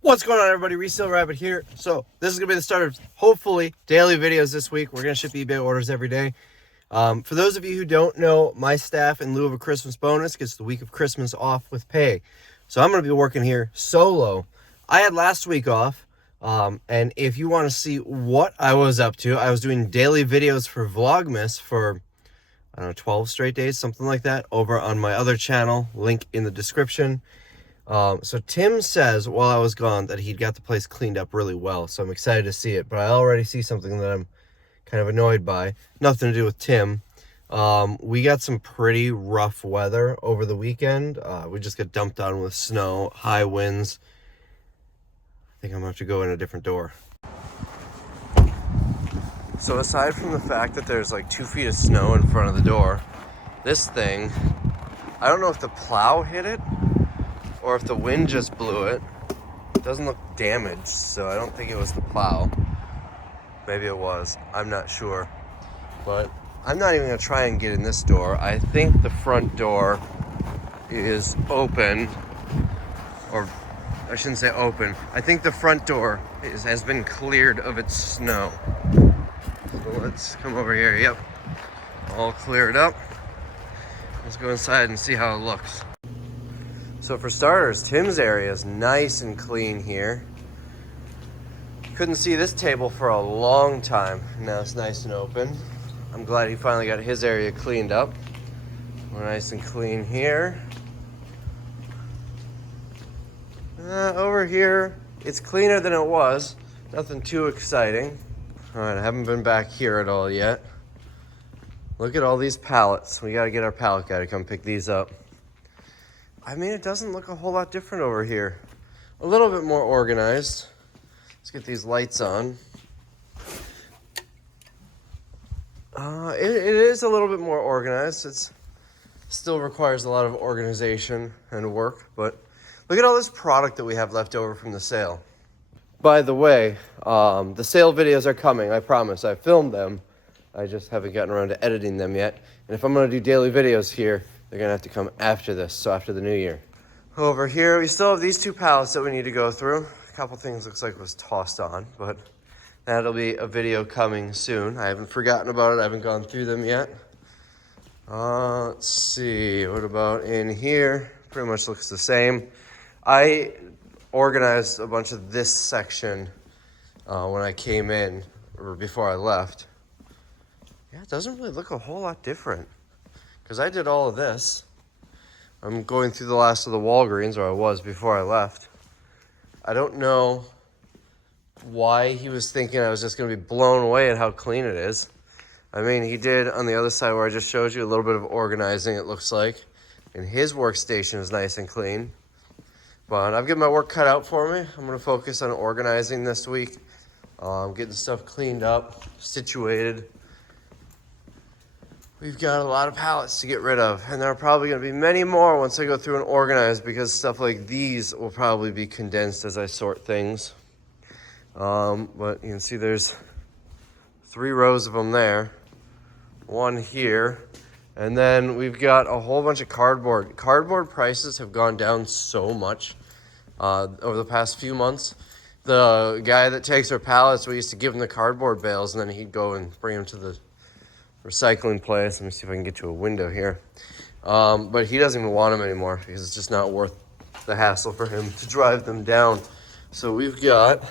What's going on, everybody? Resale Rabbit here. So this is gonna be the start of hopefully daily videos this week. We're gonna ship eBay orders every day. For those of you who don't know, my staff, in lieu of a Christmas bonus, gets the week of Christmas off with pay. So I'm gonna be working here solo. I had last week off, and if you want to see what I was up to, I was doing daily videos for Vlogmas for, I don't know, 12 straight days, something like that, over on my other channel, link in the description. So Tim says while I was gone that he'd got the place cleaned up really well, so I'm excited to see it, but I already see something that I'm kind of annoyed by. Nothing to do with Tim. We got some pretty rough weather over the weekend. We just got dumped on with snow, high winds. I think I'm gonna have to go in a different door. So aside from the fact that there's like 2 feet of snow in front of the door, this thing, I don't know if the plow hit it or if the wind just blew it. It doesn't look damaged, so I don't think it was the plow. Maybe it was, I'm not sure. But I'm not even gonna try and get in this door. I think the front door is open, or I shouldn't say open. I think the front door has been cleared of its snow. So let's come over here, yep. All cleared up. Let's go inside and see how it looks. So for starters, Tim's area is nice and clean here. Couldn't see this table for a long time. Now it's nice and open. I'm glad he finally got his area cleaned up. We're nice and clean here. Over here, it's cleaner than it was. Nothing too exciting. All right, I haven't been back here at all yet. Look at all these pallets. We gotta get our pallet guy to come pick these up. I mean, it doesn't look a whole lot different over here. A little bit more organized. Let's get these lights on. It is a little bit more organized. It still requires a lot of organization and work, but look at all this product that we have left over from the sale. By the way, the sale videos are coming, I promise. I filmed them. I just haven't gotten around to editing them yet. And if I'm gonna do daily videos here, they're gonna have to come after this, so after the new year. Over here, we still have these 2 pallets that we need to go through. A couple things looks like was tossed on, but that'll be a video coming soon. I haven't forgotten about it, I haven't gone through them yet. Let's see, what about in here? Pretty much looks the same. I organized a bunch of this section when I came in, or before I left. Yeah, it doesn't really look a whole lot different, because I did all of this. I'm going through the last of the Walgreens, or I was before I left. I don't know why he was thinking I was just going to be blown away at how clean it is. I mean, he did on the other side where I just showed you a little bit of organizing, it looks like. And his workstation is nice and clean. But I've got my work cut out for me. I'm going to focus on organizing this week. Getting stuff cleaned up, situated. We've got a lot of pallets to get rid of, and there are probably going to be many more once I go through and organize, because stuff like these will probably be condensed as I sort things. But you can see there's 3 rows of them there, 1 here, and then we've got a whole bunch of cardboard. Cardboard prices have gone down so much over the past few months. The guy that takes our pallets, we used to give him the cardboard bales, and then he'd go and bring them to the recycling place. Let me see if I can get to a window here. But he doesn't even want them anymore, because it's just not worth the hassle for him to drive them down. So we've got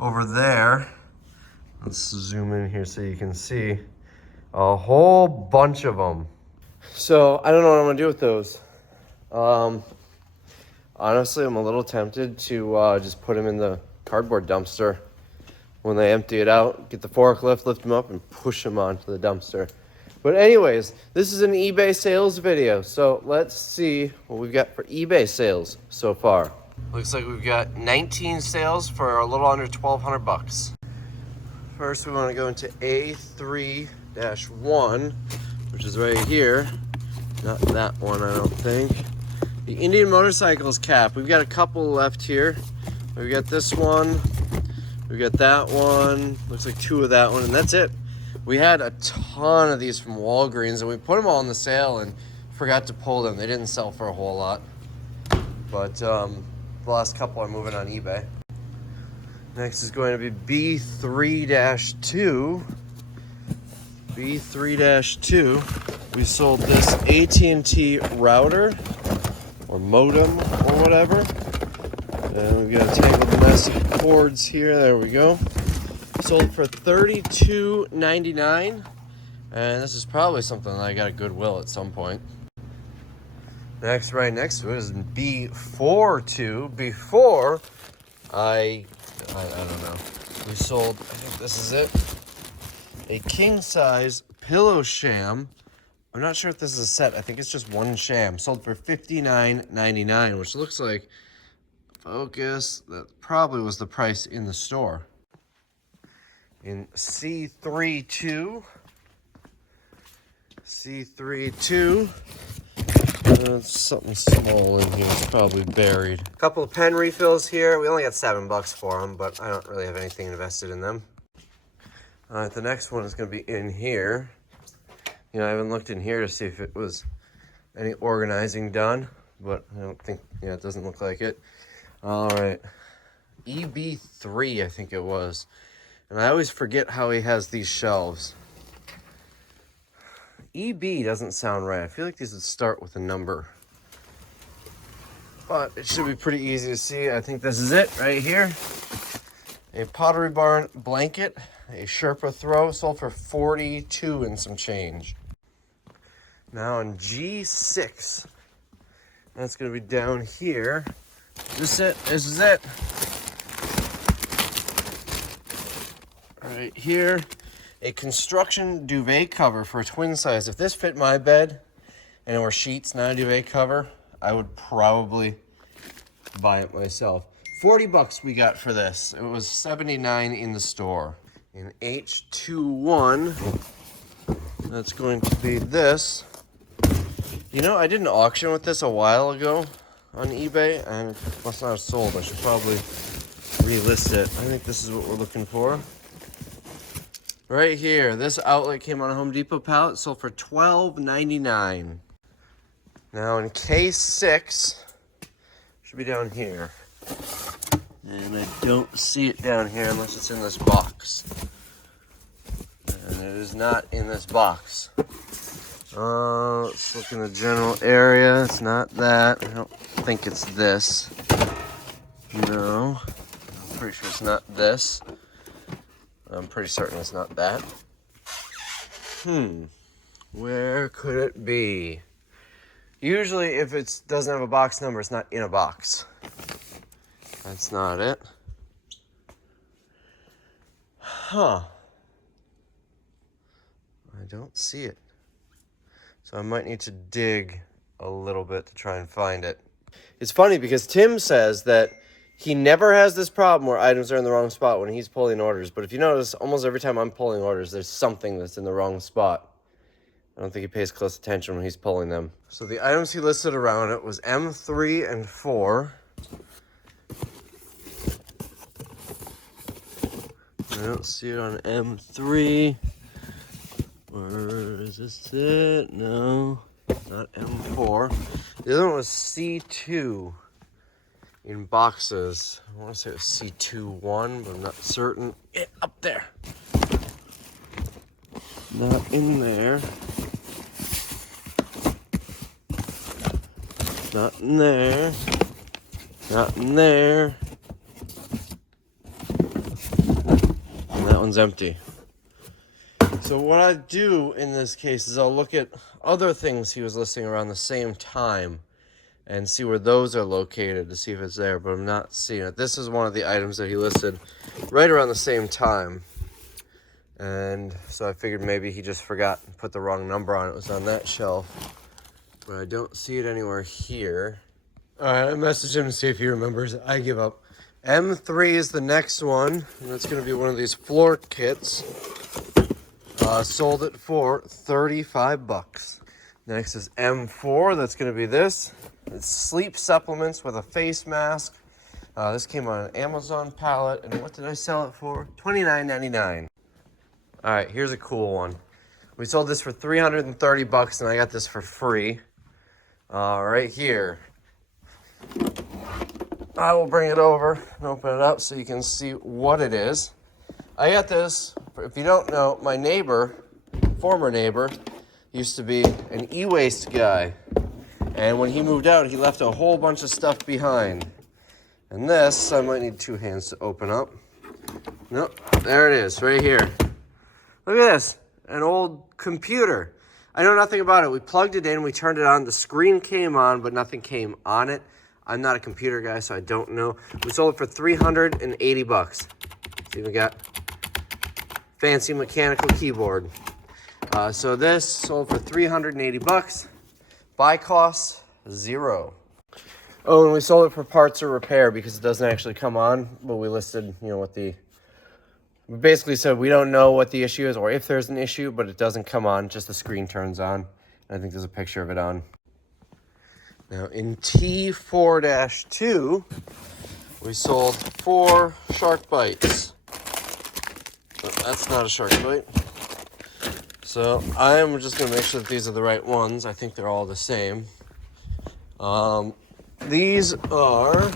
over there, let's zoom in here so you can see, a whole bunch of them. So I don't know what I'm gonna do with those. Honestly, I'm a little tempted to just put them in the cardboard dumpster. When they empty it out, get the forklift, lift them up, and push them onto the dumpster. But anyways, this is an eBay sales video, so let's see what we've got for eBay sales so far. Looks like we've got 19 sales for a little under 1,200 bucks. First, we want to go into A3-1, which is right here. Not that one, I don't think. The Indian Motorcycles cap. We've got a couple left here. We've got this one. We got that one, looks like 2 of that one, and that's it. We had a ton of these from Walgreens, and we put them all on the sale and forgot to pull them. They didn't sell for a whole lot. But The last couple are moving on eBay. Next is going to be B3-2. B3-2. We sold this AT&T router or modem or whatever. And we've got a tangled mess of cords here. There we go. Sold for $32.99. And this is probably something that I got at Goodwill at some point. Next, right next to it is B4-2. Before, I don't know. We sold, I think this is it, a king-size pillow sham. I'm not sure if this is a set. I think it's just one sham. Sold for $59.99, which looks like, focus, that probably was the price in the store. In C3-2. Something small in here. It's probably buried. A couple of pen refills here. We only got $7 for them, but I don't really have anything invested in them. All right, the next one is going to be in here. You know, I haven't looked in here to see if it was any organizing done, but I don't think, yeah, it doesn't look like it. All right, EB3, I think it was. And I always forget how he has these shelves. EB doesn't sound right. I feel like these would start with a number. But it should be pretty easy to see. I think this is it right here. A Pottery Barn blanket, a Sherpa throw, sold for $42 and some change. Now on G6, that's gonna be down here. This is it. Right here. A construction duvet cover for a twin size. If this fit my bed and it were sheets, not a duvet cover, I would probably buy it myself. $40 we got for this. It was $79 in the store. In H21, that's going to be this. You know, I did an auction with this a while ago on eBay, and it must not have sold. I should probably relist it. I think this is what we're looking for. Right here, this outlet came on a Home Depot pallet, sold for $12.99. Now in K6, should be down here. And I don't see it down here unless it's in this box. And it is not in this box. Let's look in the general area. It's not that. I don't think it's this. No, I'm pretty sure it's not this. I'm pretty certain it's not that. Where could it be? Usually if it doesn't have a box number, it's not in a box. That's not it. Huh. I don't see it. So I might need to dig a little bit to try and find it. It's funny because Tim says that he never has this problem where items are in the wrong spot when he's pulling orders. But if you notice, almost every time I'm pulling orders, there's something that's in the wrong spot. I don't think he pays close attention when he's pulling them. So the items he listed around it was M3 and 4. I don't see it on M3. Where is this it? No, not M4. The other one was C2. In boxes. I want to say it was C21, but I'm not certain. Up there. Not in there. Not in there. Not in there. And that one's empty. So what I do in this case is I'll look at other things he was listing around the same time and see where those are located to see if it's there, but I'm not seeing it. This is one of the items that he listed right around the same time. And so I figured maybe he just forgot and put the wrong number on it. It was on that shelf, but I don't see it anywhere here. All right, I messaged him to see if he remembers. I give up. M3 is the next one, and it's going to be one of these floor kits. Sold it for $35. Next is M4. That's going to be this. It's sleep supplements with a face mask. This came on an Amazon pallet, and what did I sell it for? $29.99. All right, here's a cool one. We sold this for $330, and I got this for free. Right here. I will bring it over and open it up so you can see what it is. I got this, if you don't know, my neighbor, former neighbor, used to be an e-waste guy. And when he moved out, he left a whole bunch of stuff behind. And this, I might need two hands to open up. Nope, there it is, right here. Look at this, an old computer. I know nothing about it. We plugged it in, we turned it on, the screen came on, but nothing came on it. I'm not a computer guy, so I don't know. We sold it for $380. So we got fancy mechanical keyboard. So this sold for $380. Buy cost, $0. Oh, and we sold it for parts or repair because it doesn't actually come on, but we listed, what we basically said we don't know what the issue is or if there's an issue, but it doesn't come on, just the screen turns on. And I think there's a picture of it on. Now in T4-2, we sold 4 shark bites. But that's not a shark bite. So I am just gonna make sure that these are the right ones. I think they're all the same. These are,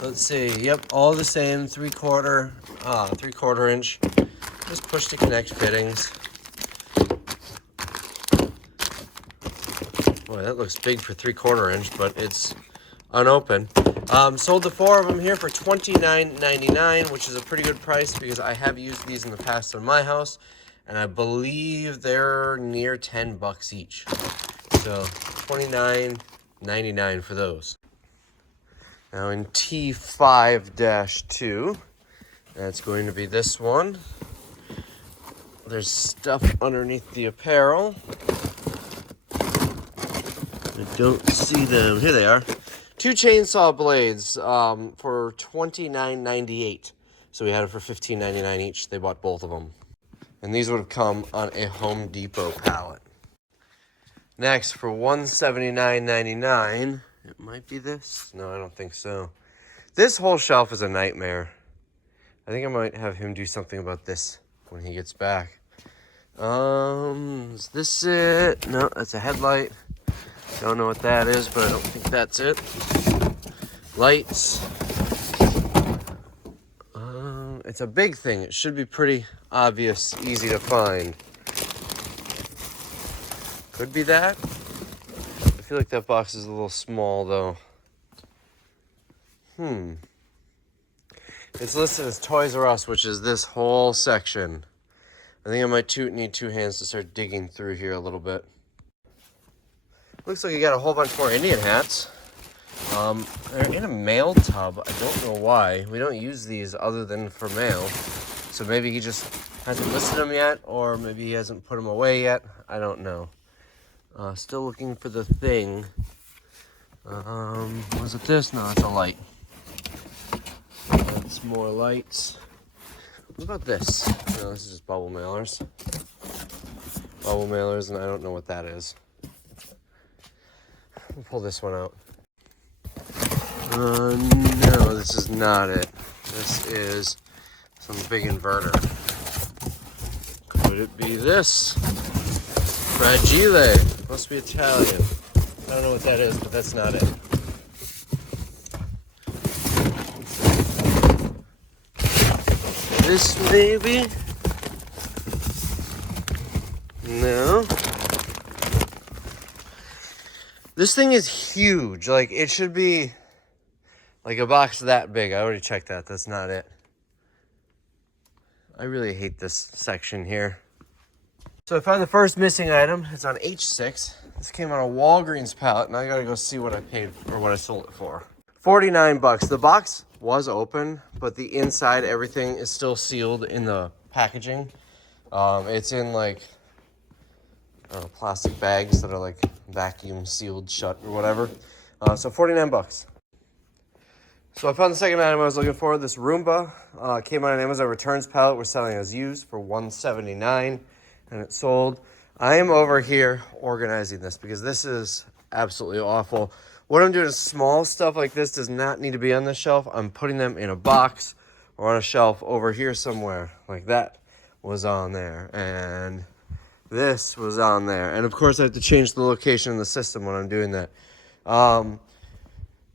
let's see, yep, all the same, 3/4 inch, just push to connect fittings. Boy, that looks big for 3/4 inch, but it's unopened. Sold the 4 of them here for $29.99, which is a pretty good price because I have used these in the past on my house, and I believe they're near $10 each. So $29.99 for those. Now in T5-2, that's going to be this one. There's stuff underneath the apparel. I don't see them. Here they are. 2 chainsaw blades for $29.98. So we had it for $15.99 each. They bought both of them. And these would have come on a Home Depot pallet. Next, for $179.99, it might be this. No, I don't think so. This whole shelf is a nightmare. I think I might have him do something about this when he gets back. Is this it? No, that's a headlight. Don't know what that is, but I don't think that's it. Lights. It's a big thing. It should be pretty obvious, easy to find. Could be that. I feel like that box is a little small, though. It's listed as Toys R Us, which is this whole section. I think I might need 2 hands to start digging through here a little bit. Looks like you got a whole bunch more Indian hats. They're in a mail tub. I don't know why. We don't use these other than for mail. So maybe he just hasn't listed them yet, or maybe he hasn't put them away yet. I don't know. Still looking for the thing. Was it this? No, it's a light. It's more lights. What about this? No, this is just bubble mailers. Bubble mailers, and I don't know what that is. We'll pull this one out. No, this is not it. This is some big inverter. Could it be this? Fragile. Must be Italian. I don't know what that is, but that's not it. This maybe? No. This thing is huge. Like, it should be like a box that big. I already checked that. That's not it. I really hate this section here. So I found the first missing item. It's on H6. This came on a Walgreens pallet, and I gotta go see what I paid or what I sold it for. $49. The box was open, but the inside, everything is still sealed in the packaging. It's in like plastic bags that are like vacuum sealed shut or whatever. So $49. So I found the second item I was looking for. This Roomba came on an Amazon returns pallet. We're selling it as used for $179, and it sold. I am over here organizing this because this is absolutely awful. What I'm doing is small stuff like this does not need to be on the shelf. I'm putting them in a box or on a shelf over here somewhere. Like that was on there, and this was on there. And of course I have to change the location in the system when I'm doing that.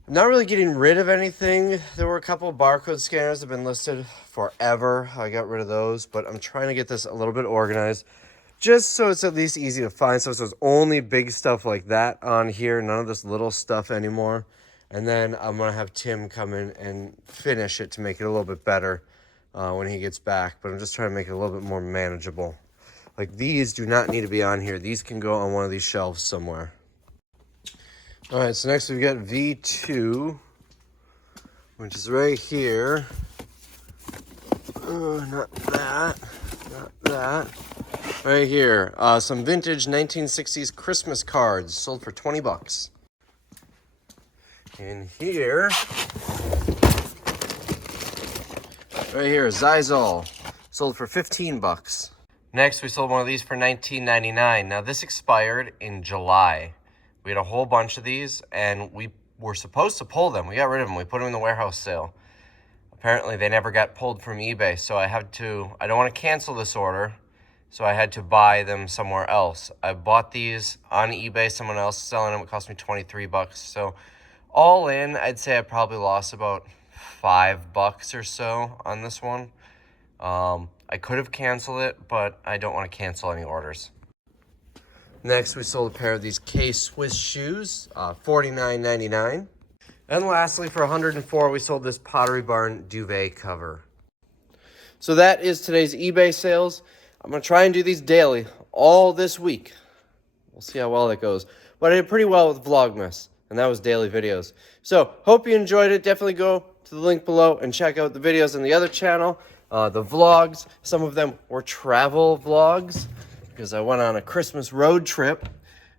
I'm not really getting rid of anything. There were a couple of barcode scanners that have been listed forever. I got rid of those, but I'm trying to get this a little bit organized just so it's at least easy to find. So it's only big stuff like that on here, none of this little stuff anymore. And then I'm gonna have Tim come in and finish it to make it a little bit better when he gets back. But I'm just trying to make it a little bit more manageable. Like these do not need to be on here. These can go on one of these shelves somewhere. All right, so next we've got V2, which is right here. Not that, not that. Right here, some vintage 1960s Christmas cards sold for 20 bucks. In here, right here, Zizal, sold for 15 bucks. Next, we sold one of these for $19.99. Now this expired in July. We had a whole bunch of these, and we were supposed to pull them. We got rid of them. We put them in the warehouse sale. Apparently, they never got pulled from eBay, so I don't want to cancel this order, so I had to buy them somewhere else. I bought these on eBay. Someone else is selling them. It cost me 23 bucks. So all in, I'd say I probably lost about $5 or so on this one. I could have canceled it, but I don't want to cancel any orders. Next, we sold a pair of these K-Swiss shoes, $49.99. And lastly, for $104, we sold this Pottery Barn duvet cover. So that is today's eBay sales. I'm going to try and do these daily all this week. We'll see how well that goes. But I did pretty well with Vlogmas, and that was daily videos. So, hope you enjoyed it. Definitely go to the link below and check out the videos on the other channel. The vlogs, some of them were travel vlogs, because I went on a Christmas road trip.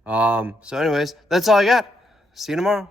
So anyways, that's all I got. See you tomorrow.